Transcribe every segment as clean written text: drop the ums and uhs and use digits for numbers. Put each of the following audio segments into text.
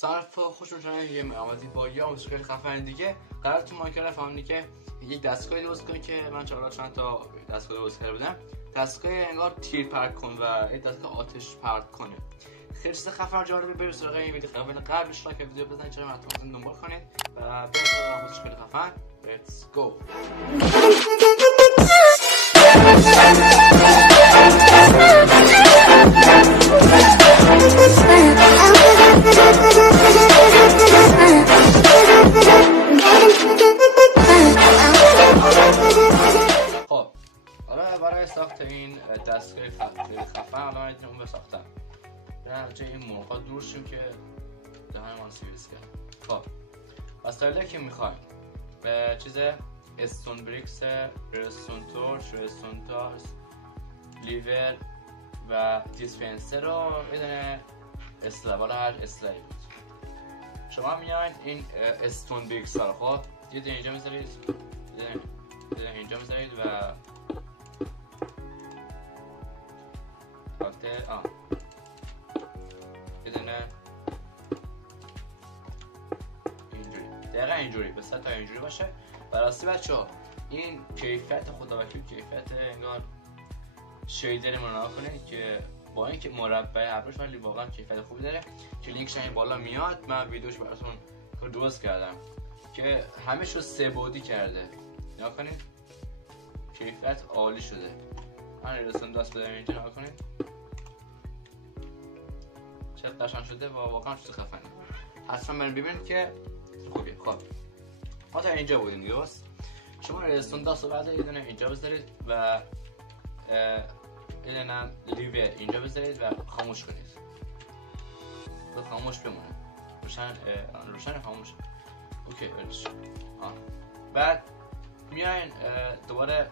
صرف خوشون شدن یه مقامتی با یا مشکل خفن دیگه قرار تو ماینکرافت فهمیدی که یک دستگاهی درست کنی که من چند تا دستگاه درست کرده بودم. دستگاه انگار تیر پرت کن و یک دستگاه آتش پرت کنه. خیلی چیز خفن جالبه. برید سراغ این ویدیو قبلش لایک ویدیو بزنید، چرا حتما دنبال کنید و برید سراغ مشکل خفن. Let's go. خب حالا برای ساخت این دستگاه خفن الان باید اون بساختم. برای این مرغا دور شیم که دهن ما سیریز کرد. خب وسایلی که میخوایم به چیز استون بریکس، رستون تورچ، رستون تارس، لیور و دیسپنسر رو بدونه اسلحه هر اسلحه‌ای بود. شما میاین این استون بریکس ها رو خب یه دونه اینجا میذارید، یه دونه اینجا میذارید و یه دونه اینجوری، دقیقا اینجوری به سطح اینجوری باشه. و راستی بچه‌ها این کیفیت خداوکیل کیفیت انگار شیدر رو نگاه کنید که با اینکه مربع ابرش ولی واقعا کیفیت خوبی داره که لینکش این بالا میاد. من ویدیوش براتون درست کردم که همش رو سه بعدی کرده. نگاه کنید کیفیت عالی شده. من رسون دست بدم اینجا نگاه کنید چه قشنگ شده و واقعا چیز خفنه. حتما برید ببینید که خوبه. خب ما تا اینجا بودیم درست. شما رستون داست بعد یه دونه اینجا بذارید و یه دونه لیور اینجا بذارید و خاموش کنید تا خاموش بمونه. روشن خاموش. اوکی برش. بعد میاین دوباره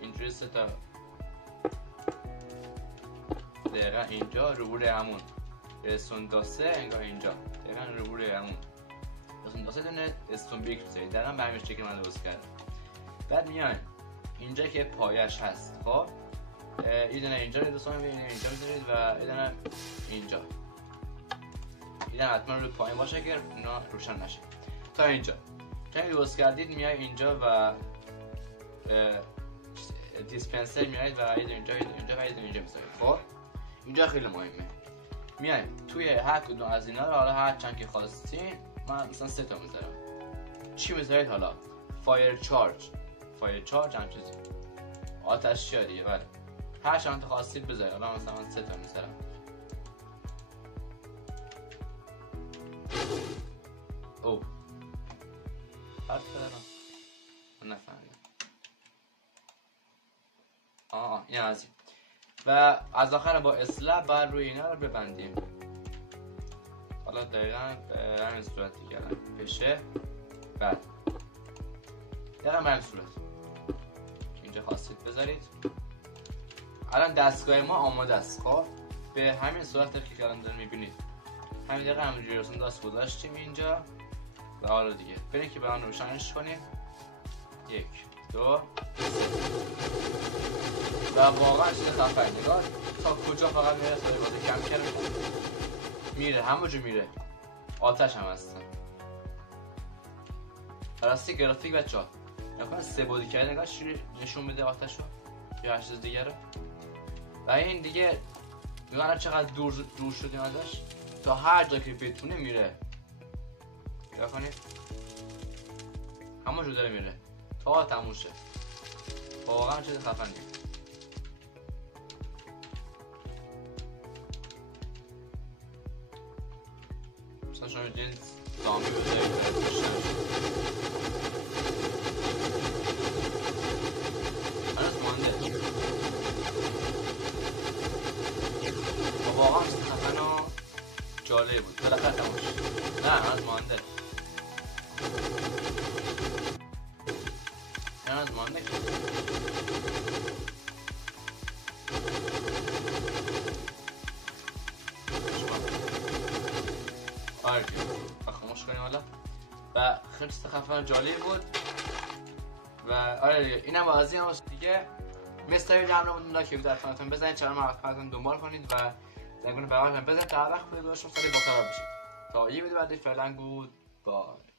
اینجوری سه تا دقیقا اینجا روبروی همون رستون داسته انگار اینجا دقیقا روبروی همون رستون داسته دونه استون بیک بذارید. دقیقا به همین شکل من درست کردم. بعد میاین اینجا که پایش هست خب یه دونه اینجا رو دوستان اینجا بذارید و یه دونه اینجا. یه دونه حتما روی پایین باشه که اونا روشن نشه. تا اینجا که درست کردید میای اینجا و دیسپنسر میایید و یه دونه اینجا و یه دونه اینجا بذارید. خب اینجا خیلی مهمه. میایم توی هر کدوم از اینا رو حالا هر چند که خواستین من مثلا 3 تا میذارم. چی میذارید حالا؟ فایر چارج هم چیزی آتش دیگه. بله هر چند تا خواستید بذارید. حالا مثلا من 3 تا میذارم. او حرف دارم من نفهمیدم. این از این و از آخر با اسلحه بر روی اینا رو ببندیم. حالا دقیقا به همین صورت دیگه بشه. بعد دقیقا به همین صورت که اینجا خواستید بذارید. الان دستگاه ما آماده است. خب به همین صورت که الان دارید میبینید همین دقیقا همونجوری رسون دست گذاشتیم اینجا و حالا دیگه بریم که به آن روشنش کنیم. 1 2 و واقعا چیز خفنی. نگاه تا کجا فقط میره تا بازی کم کرده میره همه جو میره. آتش هم هستن. راستی گرافیک بچه ها نکنه 3 بعدی کرده. نگاه نشون میده آتش رو یا هر چیز دیگه رو. و این دیگه میگن چقدر دور شدیم ازش تا هر جا که بتونه میره. نگاه کنید همه جو داره میره تا تموم شه. واقعا چیز خفنیه. مثلا شما میدونید زامبی بذارید هنوز مانده. واقعا چیز خفن و جالب بود. بالاخره تموم شد. نه هنوز مانده. هنوز مانده که خاموش کنیم حالا. و خیلی خفن جالب بود و آره دیگه اینم بازی هم دیگه. مثل ویدیو هم رو لایک و در کانالتون بزنید، چرا ما کانالتون دنبال کنید و زنگونه برای هم بزن تا وقت پیدا شد سری با کار بشید تا یه ویدیو بعدی فعلا گود بای.